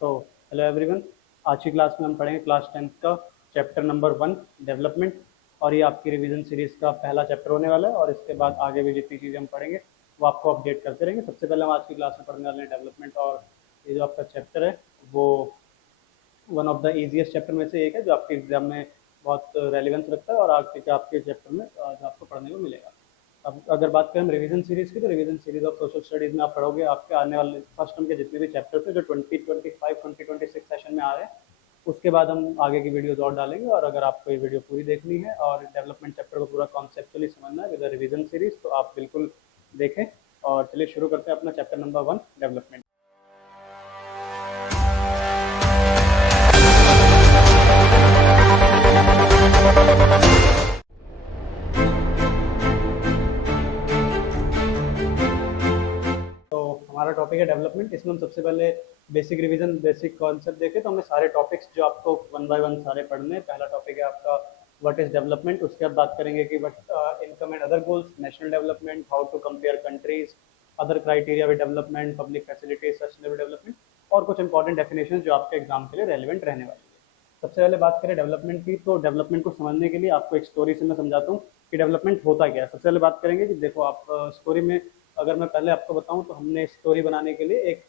So hello everyone. आज की class में हम पढ़ेंगे क्लास 10th का चैप्टर नंबर 1 डेवलपमेंट। और ये आपकी रिवीजन सीरीज का पहला चैप्टर होने वाला है और इसके बाद आगे भी जितनी चीज़ें हम पढ़ेंगे वो आपको अपडेट करते रहेंगे। सबसे पहले हम आज की क्लास में पढ़ने वाले हैं डेवलपमेंट, और ये जो आपका चैप्टर है वो one of the easiest chapter में से एक है जो आपके एग्जाम में बहुत रेलिवेंस रखता है और आपके आपके चैप्टर में जो आपको पढ़ने को मिलेगा। अब अगर बात करें रिवीजन सीरीज की, तो revision series of social studies में आप पढ़ोगे आपके आने वाले फर्स्ट टर्म के जितने भी चैप्टर्स हैं जो 2025-2026 सेशन में आ रहे हैं, उसके बाद हम आगे की वीडियोज और डालेंगे। और अगर आपको ये वीडियो पूरी देखनी है और डेवलपमेंट चैप्टर को पूरा कॉन्सेप्चुअली समझना है विद रिवीजन सीरीज, तो आप बिल्कुल देखें। और चलिए शुरू करते हैं अपना चैप्टर नंबर 1 डेवलपमेंट। तो हमारा टॉपिक है डेवलपमेंट। इसमें हम सबसे पहले बेसिक रिवीजन, बेसिक कॉन्सेप्ट देखें तो हमें सारे टॉपिक्स जो आपको वन बाय वन सारे पढ़ने हैं। पहला टॉपिक है आपका व्हाट इज डेवलपमेंट। उसके बाद बात करेंगे कि what income and other goals, national development, how to compare countries, other criteria with development, public facilities, sustainable development, और कुछ इंपॉर्टेंट डेफिनेशन जो आपके एग्जाम के लिए रेलिवेंट रहने वाली है। सबसे पहले बात करें डेवलपमेंट की, तो डेवलपमेंट को समझने के लिए आपको एक स्टोरी से मैं समझाता हूँ कि डेवलपमेंट होता क्या है। सबसे पहले बात करेंगे कि देखो आप स्टोरी में, अगर मैं पहले आपको बताऊं तो हमने स्टोरी बनाने के लिए एक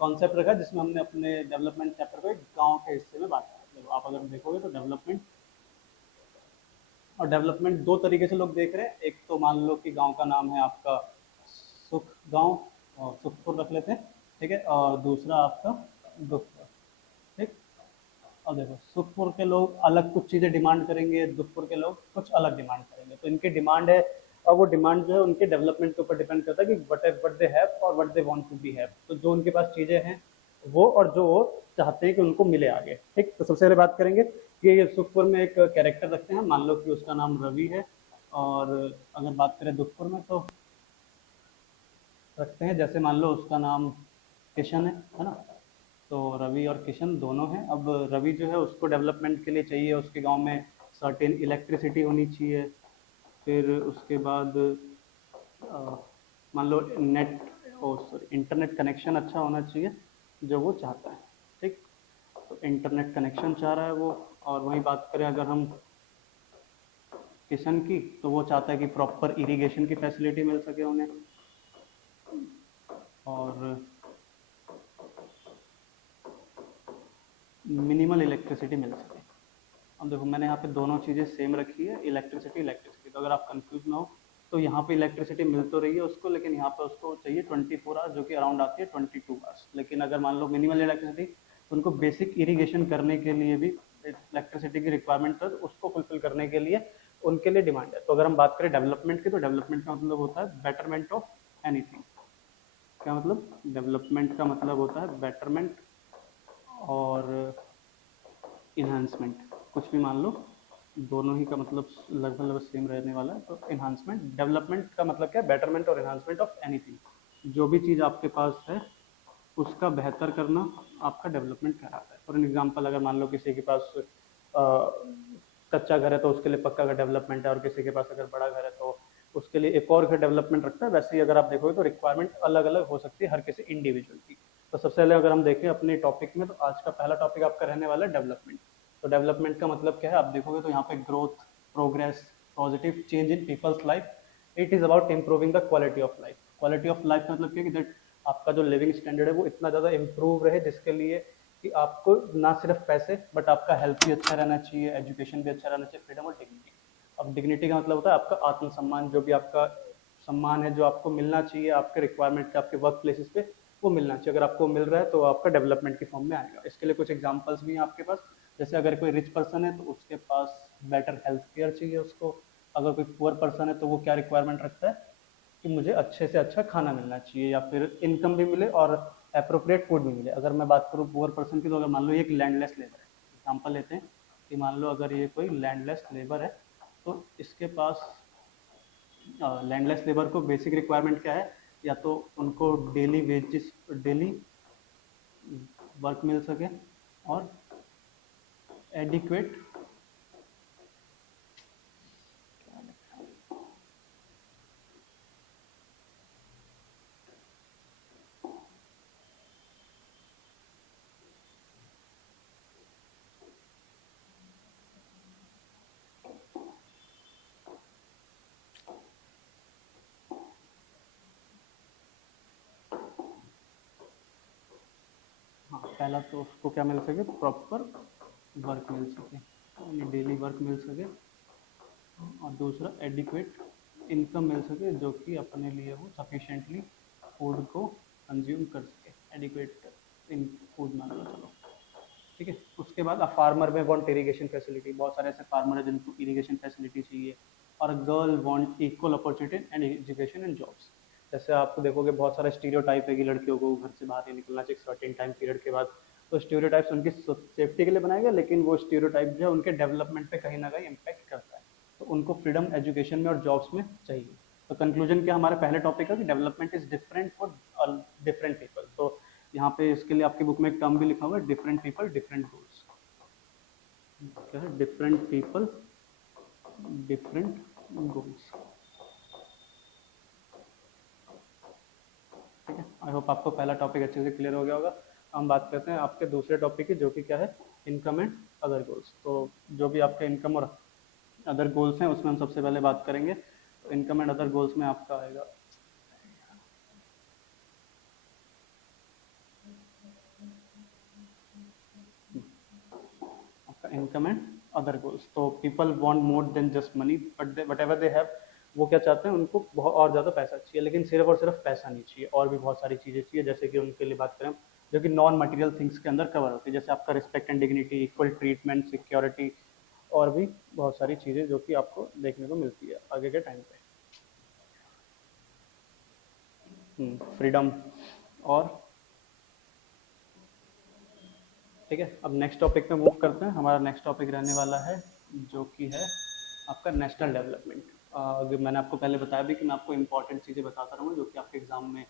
कॉन्सेप्ट रखा जिसमें हमने अपने डेवलपमेंट चैप्टर को एक गांव के हिस्से में बांटा। देखो आप अगर देखोगे तो डेवलपमेंट और डेवलपमेंट दो तरीके से लोग देख रहे हैं। एक तो मान लो कि गांव का नाम है आपका सुख गांव, और सुखपुर रख लेते हैं, ठीक है। और दूसरा आपका दुखपुर, ठीक। और देखो सुखपुर के लोग अलग कुछ चीज़ें डिमांड करेंगे, दुखपुर के लोग कुछ अलग डिमांड करेंगे। तो इनकी डिमांड है, और वो डिमांड जो है उनके डेवलपमेंट के ऊपर डिपेंड करता है कि वट दे हैव और what they want to be have. तो जो उनके पास चीज़ें हैं वो, और जो वो चाहते हैं कि उनको मिले आगे, ठीक। तो सबसे पहले बात करेंगे कि ये सुखपुर में एक कैरेक्टर रखते हैं, मान लो कि उसका नाम रवि है। और अगर बात करें दुखपुर में तो रखते हैं, जैसे मान लो उसका नाम किशन है ना। तो रवि और किशन दोनों हैं। अब रवि जो है उसको डेवलपमेंट के लिए चाहिए उसके गांव में सर्टेन इलेक्ट्रिसिटी होनी चाहिए। फिर उसके बाद मान लो नेट, ओ सॉरी, इंटरनेट कनेक्शन अच्छा होना चाहिए जो वो चाहता है, ठीक। तो इंटरनेट कनेक्शन चाह रहा है वो। और वहीं बात करें अगर हम किशन की, तो वो चाहता है कि प्रॉपर इरिगेशन की फैसिलिटी मिल सके उन्हें, और मिनिमल इलेक्ट्रिसिटी मिल सके। अब देखो मैंने यहाँ पे दोनों चीज़ें सेम रखी है, इलेक्ट्रिसिटी इलेक्ट्रिसिटी। तो अगर आप कंफ्यूज ना हो तो यहाँ पे इलेक्ट्रिसिटी मिल तो रही है उसको, लेकिन यहाँ पे उसको चाहिए 24 आवर्स, जो कि अराउंड आती है 22 आवर्स। लेकिन अगर मान लो मिनिमल इलेक्ट्रिसिटी, तो उनको बेसिक इरिगेशन करने के लिए भी इलेक्ट्रिसिटी की रिक्वायरमेंट है, तो उसको फुलफिल करने के लिए उनके लिए डिमांड है। तो अगर हम बात करें डेवलपमेंट की, तो डेवलपमेंट का मतलब होता है बेटरमेंट ऑफ एनीथिंग। क्या मतलब? डेवलपमेंट का मतलब होता है बेटरमेंट और इन्हांसमेंट। कुछ भी मान लो, दोनों ही का मतलब लगभग लगभग सेम रहने वाला है। तो इन्हांसमेंट, डेवलपमेंट का मतलब क्या है? बेटरमेंट और इन्हांसमेंट ऑफ एनीथिंग। जो भी चीज़ आपके पास है उसका बेहतर करना आपका डेवलपमेंट कहलाता है। फॉर एन एग्जाम्पल, अगर मान लो किसी के पास कच्चा घर है तो उसके लिए पक्का का डेवलपमेंट है, और किसी के पास अगर बड़ा घर है तो उसके लिए एक और घर डेवलपमेंट रखता है। वैसे ही अगर आप देखोगे तो रिक्वायरमेंट अलग अलग हो सकती है हर किसी इंडिविजुअल की। तो सबसे पहले अगर हम देखें अपने टॉपिक में, तो आज का पहला टॉपिक आपका रहने वाला है डेवलपमेंट। तो डेवलपमेंट का मतलब क्या है? आप देखोगे तो यहाँ पे growth, progress, positive change in people's life. It is about improving the quality of life. Quality of life का मतलब क्या है कि दैट आपका जो लिविंग स्टैंडर्ड है वो इतना ज़्यादा इम्प्रूव रहे, जिसके लिए कि आपको ना सिर्फ पैसे बट आपका हेल्थ भी अच्छा रहना चाहिए, एजुकेशन भी अच्छा रहना चाहिए, फ्रीडम और डिग्निटी। अब डिग्निटी का मतलब होता है आपका आत्मसम्मान, जो भी आपका सम्मान है जो आपको मिलना चाहिए आपके रिक्वायरमेंट के, आपके वर्क प्लेसेस पे वो मिलना चाहिए। अगर आपको मिल रहा है तो आपका डेवलपमेंट की फॉर्म में आएगा। इसके लिए कुछ एग्जांपल्स भी हैं आपके पास। जैसे अगर कोई रिच पर्सन है तो उसके पास बेटर हेल्थ केयर चाहिए उसको। अगर कोई पुअर पर्सन है तो वो क्या रिक्वायरमेंट रखता है कि मुझे अच्छे से अच्छा खाना मिलना चाहिए, या फिर इनकम भी मिले और अप्रोप्रिएट फूड भी मिले। अगर मैं बात करूँ पुअर पर्सन की, तो अगर मान लो ये एक लैंडलेस लेबर है, एग्जाम्पल लेते हैं कि मान लो अगर ये कोई लैंडलेस लेबर है, तो इसके पास लैंडलेस लेबर को बेसिक रिक्वायरमेंट क्या है? या तो उनको डेली वेजेस, डेली वर्क मिल सके, और एडिक्वेट, हाँ, पहला तो उसको क्या मिल सके, प्रॉपर वर्क मिल सके, यानी डेली वर्क मिल सके, और दूसरा एडिक्वेट इनकम मिल सके जो कि अपने लिए वो सफिशिएंटली फूड को कंज्यूम कर सके, एडिक्वेट इन फूड मान लो, चलो ठीक है। उसके बाद फार्मर में वांट इरिगेशन फैसिलिटी, बहुत सारे ऐसे फार्मर है जिनको इरिगेशन फैसिलिटी चाहिए। और girl want equal opportunity and education and jobs. जैसे आप देखोगे बहुत सारा स्टीरियोटाइप है कि लड़कियों को घर से बाहर नहीं निकलना चाहिए सर्टेन टाइम पीरियड के बाद, तो स्टीरियोटाइप्स उनकी सेफ्टी के लिए बनाए गए, लेकिन वो स्टीरियोटाइप जो है उनके डेवलपमेंट पे कहीं ना कहीं इम्पैक्ट करता है, तो उनको फ्रीडम एजुकेशन में और जॉब्स में चाहिए। तो कंक्लूजन क्या हमारे पहले टॉपिक का कि development is different for different people. तो यहाँ पे इसके लिए आपकी बुक में एक टर्म भी लिखा हुआ है, डिफरेंट पीपल डिफरेंट गोल्स। क्या है, डिफरेंट पीपल डिफरेंट गोल्स। ठीक है, आई होप आपको पहला टॉपिक अच्छे से क्लियर हो गया होगा। हम बात करते हैं आपके दूसरे टॉपिक की, जो कि क्या है, इनकम एंड अदर गोल्स। तो जो भी आपके इनकम और अदर गोल्स हैं उसमें हम सबसे पहले बात करेंगे। तो इनकम एंड अदर गोल्स में आपका आएगा आपका इनकम एंड अदर गोल्स। तो people want more than just money, but what ever they have, वो क्या चाहते हैं, उनको बहुत और ज़्यादा पैसा चाहिए, लेकिन सिर्फ और सिर्फ पैसा नहीं चाहिए, और भी बहुत सारी चीज़ें चाहिए। जैसे कि उनके लिए बात करें जो कि नॉन मटेरियल थिंग्स के अंदर कवर होती है, जैसे आपका respect and dignity, equal treatment, security, और भी बहुत सारी चीज़ें जो कि आपको देखने को मिलती है आगे के टाइम पे। फ्रीडम और ठीक है। अब नेक्स्ट टॉपिक पे मूव करते हैं। हमारा नेक्स्ट टॉपिक रहने वाला है जो कि है आपका नेशनल डेवलपमेंट। मैंने आपको पहले बताया भी कि मैं आपको इंपॉर्टेंट चीज़ें बताता रहूँगा जो कि आपके एग्जाम में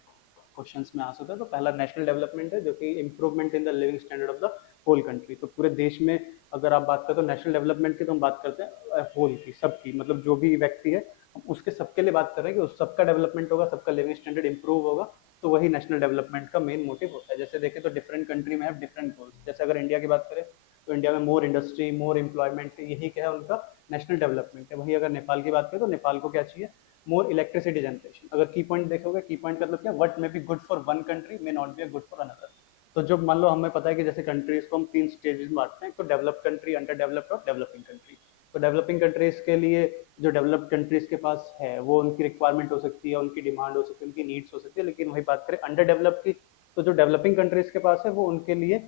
क्वेश्चंस में आ सकता है। तो पहला नेशनल डेवलपमेंट है जो कि improvement in the living standard of the whole country. तो पूरे देश में अगर आप बात करें तो नेशनल डेवलपमेंट की तो हम बात करते हैं होल की, सबकी, मतलब जो भी व्यक्ति है हम उसके सबके लिए बात कर रहे हैं कि उस सबका डेवलपमेंट होगा, सबका लिविंग स्टैंडर्ड इंप्रूव होगा, तो वही नेशनल डेवलपमेंट का मेन मोटिव होता है। जैसे देखें तो डिफरेंट कंट्री में है डिफरेंट गोल्स। जैसे अगर इंडिया की बात करें तो इंडिया में मोर इंडस्ट्री, मोर एम्प्लॉयमेंट, यही क्या है उनका नेशनल डेवलपमेंट है। वहीं अगर नेपाल की बात करें तो नेपाल को क्या चाहिए, मोर इलेक्ट्रिसिटी जनरेशन। अगर की पॉइंट देखोगे, की पॉइंट का मतलब क्या, what may be good for one country may not be good for another. तो जब मान लो हमें पता है कि जैसे कंट्रीज को हम 3 स्टेजेस में बांटते हैं, तो डेवलप्ड कंट्री, अंडर डेवलप्ड और डेवलपिंग कंट्री। तो डेवलपिंग कंट्रीज के लिए जो डेवलप्ड कंट्रीज के पास है वो उनकी रिक्वायरमेंट हो सकती है, उनकी डिमांड हो सकती है, उनकी नीड्स हो सकती है। लेकिन वही बात करें अंडर डेवलप की, तो जो डेवलपिंग कंट्रीज के पास है वो उनके लिए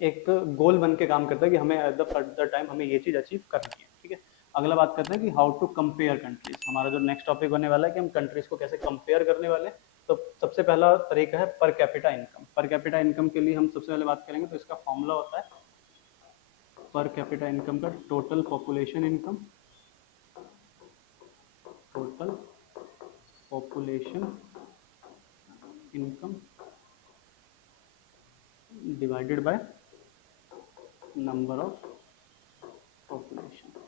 एक गोल बन के काम करता है कि हमें एट द फर्दर टाइम हमें ये चीज अचीव करनी है। ठीक है, अगला बात करते हैं कि हाउ टू कंपेयर कंट्रीज। हमारा जो नेक्स्ट टॉपिक होने वाला है कि हम कंट्रीज को कैसे कंपेयर करने वाले हैं। तो सबसे पहला तरीका है per capita income. Per capita income के लिए हम सबसे पहले बात करेंगे, तो इसका फॉर्मूला होता है पर कैपिटा इनकम का total population income, total population income divided by number of population.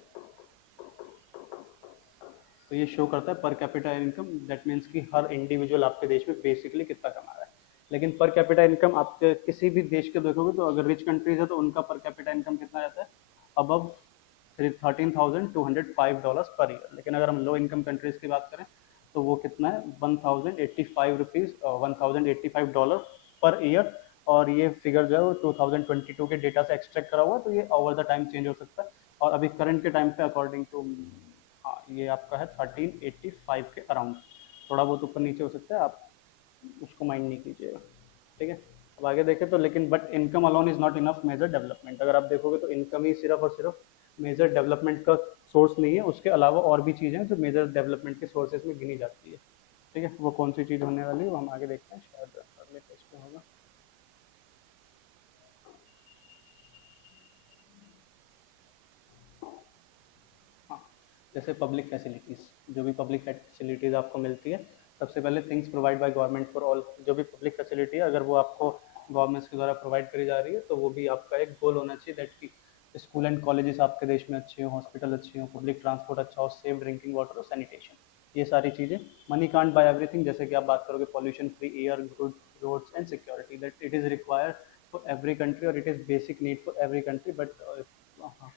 तो ये शो करता है per capita income, that means कि हर इंडिविजुअल आपके देश में बेसिकली कितना कमा रहा है। लेकिन पर कैपिटा इनकम आपके किसी भी देश के देखोगे तो अगर रिच कंट्रीज है तो उनका पर कैपिटा इनकम कितना रहता है, अबव $13,205 पर ईयर। लेकिन अगर हम लो इनकम कंट्रीज की बात करें तो वो कितना है, 1085 रुपीज, $1085 पर ईयर। और ये फिगर जो है वो 2022 के डेटा से एक्सट्रैक्ट करा हुआ है, तो ये ओवर द टाइम चेंज हो सकता है। और अभी करंट के टाइम पे अकॉर्डिंग टू, हाँ, ये आपका है 1385 के अराउंड। थोड़ा बहुत ऊपर नीचे हो सकता है, आप उसको माइंड नहीं कीजिएगा। ठीक है, अब आगे देखें तो, लेकिन but income alone is not enough measure development. अगर आप देखोगे तो इनकम ही सिर्फ और सिर्फ मेजर डेवलपमेंट का सोर्स नहीं है, उसके अलावा और भी चीज़ें हैं जो मेजर डेवलपमेंट के सोर्सेज में गिनी जाती है। ठीक है, वो कौन सी चीज़ होने वाली है वो हम आगे देखते हैं, शायद अगले पेज पे होगा। हाँ, जैसे पब्लिक फैसिलिटीज़, जो भी पब्लिक फैसिलिटीज़ आपको मिलती है, सबसे पहले things provide by government for all. जो भी पब्लिक फैसिलिटी है अगर वो आपको गवर्नमेंट्स के द्वारा प्रोवाइड करी जा रही है तो वो भी आपका एक गोल होना चाहिए, दैट की स्कूल एंड कॉलेजेस आपके देश में अच्छे हो, हॉस्पिटल अच्छे हो, पब्लिक ट्रांसपोर्ट अच्छा हो, सेफ ड्रिंकिंग वाटर और सैनिटेशन, ये सारी चीज़ें। मनी कांट बाय एवरीथिंग, जैसे कि आप बात करोगे pollution free air, good roads and security, that it is required for every country और it is basic need for every country, but हाँ,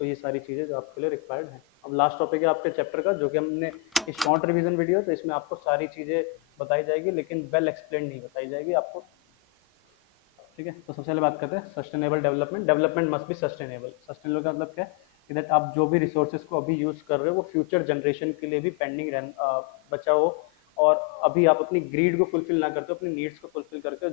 तो ये सारी चीज़ें जो आपके लिए रिक्वायर्ड हैं। अब लास्ट टॉपिक है आपके चैप्टर का, जो कि हमने शॉर्ट रिवीजन वीडियो, तो इसमें आपको सारी चीज़ें बताई जाएगी लेकिन वेल एक्सप्लेन नहीं बताई जाएगी आपको। ठीक है। तो सबसे पहले बात करते हैं sustainable development. Development must be sustainable. Sustainable का मतलब क्या है कि दैट आप जो भी रिसोर्सेज को अभी यूज कर रहे हो वो फ्यूचर जनरेशन के लिए भी पेंडिंग बचा हो, और अभी आप अपनी ग्रीड को फुलफिल ना करते हो, अपनी नीड्स को फुलफिल करके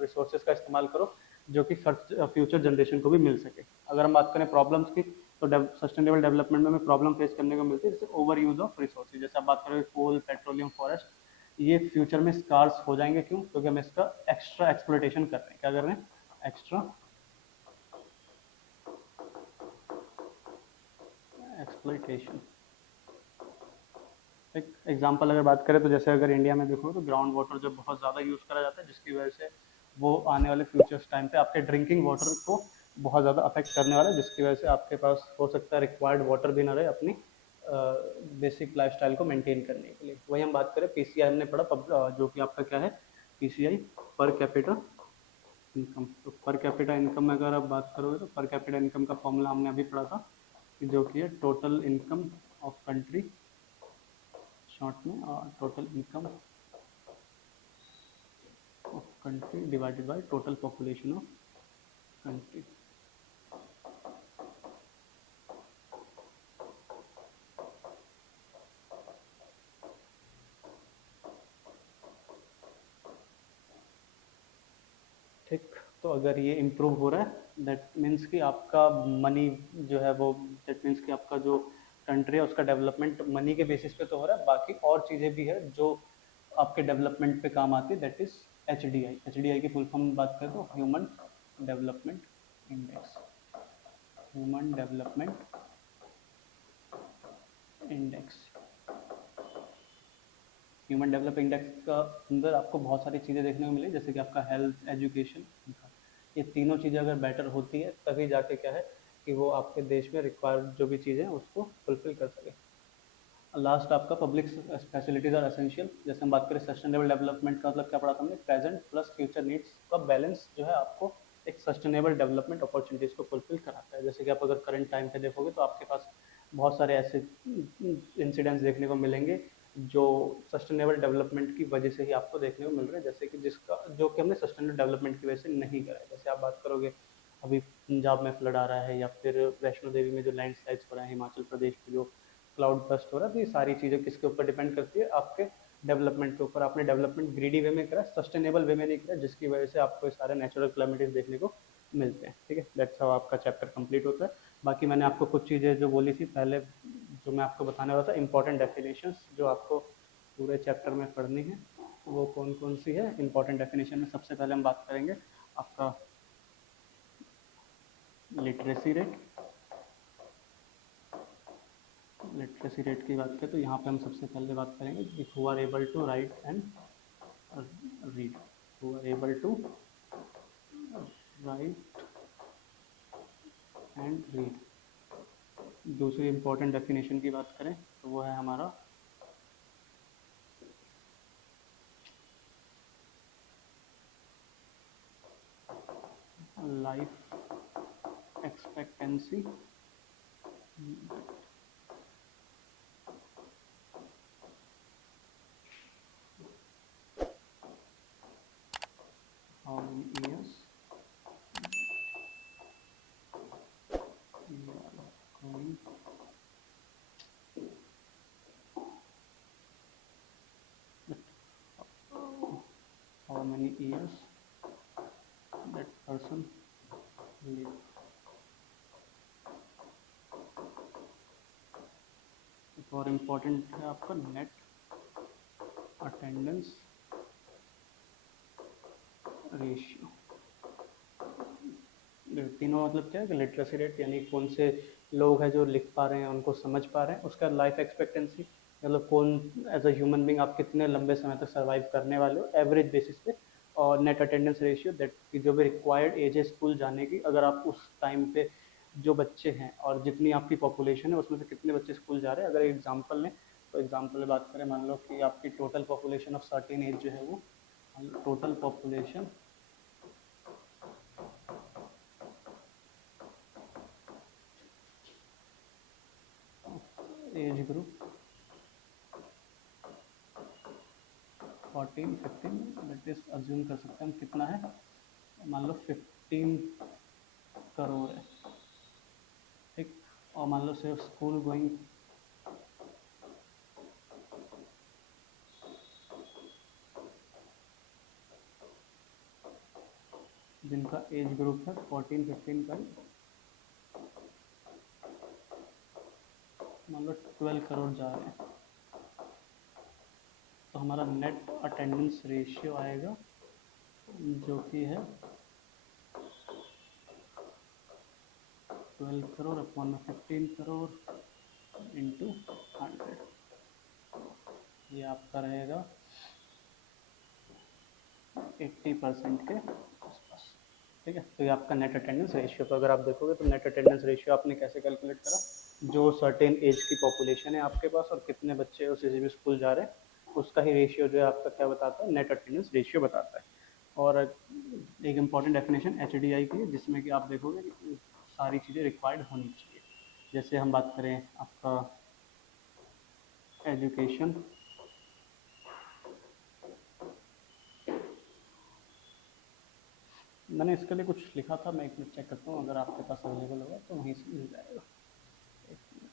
रिसोर्सेज का इस्तेमाल करो जो कि फ्यूचर जनरेशन को भी मिल सके। अगर हम बात करें प्रॉब्लम्स की, तो सस्टेनेबल डेवलपमेंट में हमें प्रॉब्लम फेस करने को मिलती है, जैसे ओवर यूज ऑफ रिसोर्सेज। जैसे आप बात करें कोल, पेट्रोलियम, फॉरेस्ट, ये फ्यूचर में स्कार्स हो जाएंगे। क्यों? क्योंकि हम इसका एक्स्ट्रा एक्सप्लोइटेशन कर रहे हैं। क्या कर रहे हैं? Extra exploitation. एक एग्जांपल अगर बात करें तो जैसे अगर इंडिया में देखो तो ग्राउंड वाटर जब बहुत ज़्यादा यूज़ करा जाता है, जिसकी वजह से वो आने वाले फ्यूचर्स टाइम पे आपके ड्रिंकिंग वाटर को बहुत ज़्यादा अफेक्ट करने वाला है, जिसकी वजह से आपके पास हो सकता है रिक्वायर्ड वाटर भी ना रहे अपनी बेसिक लाइफस्टाइल को मेंटेन करने के लिए। वही हम बात करें पीसीआई, हमने पढ़ा जो कि आपका क्या है, पीसीआई पर कैपिटा इनकम। तो पर कैपिटा इनकम में अगर आप बात करोगे तो पर कैपिटा इनकम का फॉर्मूला हमने अभी पढ़ा था, कि जो कि है total income of country, short में total income of country divided by total population of country. ठीक। तो अगर ये इम्प्रूव हो रहा है दैट मीन्स कि आपका मनी जो है वो, दैट मीन्स कि आपका जो कंट्री है उसका डेवलपमेंट मनी के बेसिस पे तो हो रहा है, बाकी और चीज़ें भी है जो आपके डेवलपमेंट पे काम आती है, दैट इज एचडीआई। एचडीआई की फुल फॉर्म बात करें तो human development index. Human development index. Human development index का अंदर आपको बहुत सारी चीज़ें देखने को मिली, जैसे कि आपका हेल्थ, एजुकेशन, ये तीनों चीज़ें अगर बेटर होती है तभी जाके क्या है कि वो आपके देश में रिक्वायर्ड जो भी चीज़ें हैं उसको फुलफिल कर सके। लास्ट आपका पब्लिक फैसिलिटीज आर एसेंशियल। जैसे हम बात करें सस्टेनेबल डेवलपमेंट का मतलब क्या पढ़ा था हमने, प्रेजेंट प्लस फ्यूचर नीड्स का बैलेंस जो है आपको एक सस्टेनेबल डेवलपमेंट अपॉर्चुनिटीज को फुलफिल कराता है। जैसे कि आप अगर करंट टाइम पे देखोगे तो आपके पास बहुत सारे ऐसे इंसिडेंट्स देखने को मिलेंगे जो सस्टेनेबल डेवलपमेंट की वजह से ही आपको देखने को मिल रहा है, जैसे कि जिसका जो कि हमने सस्टेनेबल डेवलपमेंट की वजह से नहीं करा है। जैसे आप बात करोगे अभी पंजाब में फ्लड आ रहा है, या फिर वैष्णो देवी में जो लैंडस्लाइड्स हो रहे हैं, हिमाचल प्रदेश में जो क्लाउड बस्ट हो रहा है, तो ये सारी चीज़ें किसके ऊपर डिपेंड करती है? आपके डेवलपमेंट के ऊपर। आपने डेवलपमेंट ग्रीडी वे में करा, सस्टेनेबल वे में नहीं करा, जिसकी वजह से आपको ये सारे नेचुरल क्लैमिटीज देखने को मिलते हैं। ठीक है, दैट्स हाउ आपका चैप्टर कंप्लीट होता है। बाकी मैंने आपको कुछ चीज़ें जो बोली थी पहले, जो मैं आपको बताने वाला था, इंपॉर्टेंट डेफिनेशंस जो आपको पूरे चैप्टर में पढ़नी है, वो कौन कौन सी है इंपॉर्टेंट डेफिनेशन में। सबसे पहले हम बात करेंगे आपका लिटरेसी रेट। लिटरेसी रेट की बात करें तो यहाँ पे हम सबसे पहले बात करेंगे कि who are able to write and read. Who are able to write and read. दूसरी इंपॉर्टेंट डेफिनेशन की बात करें तो वो है हमारा life expectancy. How many years you are going, how many years that person live। एक और इम्पोर्टेंट है आपका नेट अटेंडेंस रेशियो। तीनों मतलब क्या है कि लिटरेसी रेट यानी कौन से लोग हैं जो लिख पा रहे हैं, उनको समझ पा रहे हैं, उसका लाइफ एक्सपेक्टेंसी मतलब कौन एज अ ह्यूमन बींग आप कितने लंबे समय तक सर्वाइव करने वाले हो एवरेज बेसिस पे, और नेट अटेंडेंस रेशियो दैट की जो भी रिक्वायर्ड एज है स्कूल जाने की, अगर आप उस टाइम पे जो बच्चे हैं और जितनी आपकी पॉपुलेशन है उसमें से कितने बच्चे स्कूल जा रहे हैं। अगर एग्जाम्पल लें तो एग्जाम्पल में बात करें, मान लो कि आपकी total population of certain age जो है वो, total population age group 14 15, that is assume कर सकते हैं हम कितना है मान लो 15 करोड़ है, ठीक। और मान लो सिर्फ स्कूल गोइंग जिनका एज ग्रुप है 14-15 का, मान लो 12 करोड़ जा रहे हैं, तो हमारा नेट अटेंडेंस रेशियो आएगा जो कि है 12 करोड़ अपॉन में 15 करोड़ इंटू 100, ये आपका रहेगा 80% के आसपास, ठीक है। तो ये आपका नेट अटेंडेंस रेशियो। तो अगर आप देखोगे तो नेट अटेंडेंस रेशियो आपने कैसे कैलकुलेट करा, जो सर्टेन एज की पॉपुलेशन है आपके पास और कितने बच्चे उस एज में स्कूल जा रहे हैं, उसका ही रेशियो जो है आपका क्या बताता है, नेट अटेंडेंस रेशियो बताता है। और एक इम्पॉर्टेंट डेफिनेशन HDI की है, जिसमें कि आप देखोगे कि सारी चीज़ें रिक्वायर्ड होनी चाहिए। जैसे हम बात करें आपका एजुकेशन, मैंने इसके लिए कुछ लिखा था, मैं एक मिनट चेक करता हूँ, अगर आपके पास अवेलेबल होगा तो वहीं से मिल जाएगा। एक minute.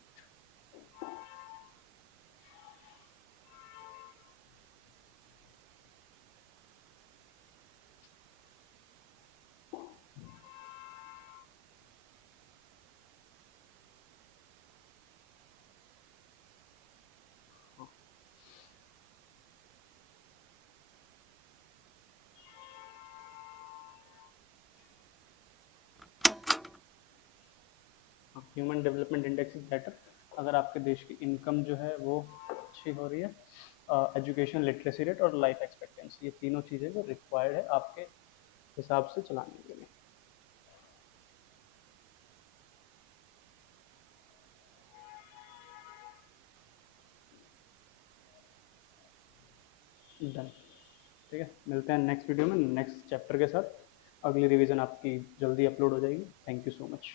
Human development index is better अगर आपके देश की इनकम जो है वो अच्छी हो रही है, एजुकेशन, लिटरेसी रेट और लाइफ एक्सपेक्टेंसी, ये तीनों चीज़ें जो रिक्वायर्ड है आपके हिसाब से चलाने के लिए। डन, ठीक है। मिलते हैं नेक्स्ट वीडियो में नेक्स्ट चैप्टर के साथ। अगली रिवीजन आपकी जल्दी अपलोड हो जाएगी। Thank you so much.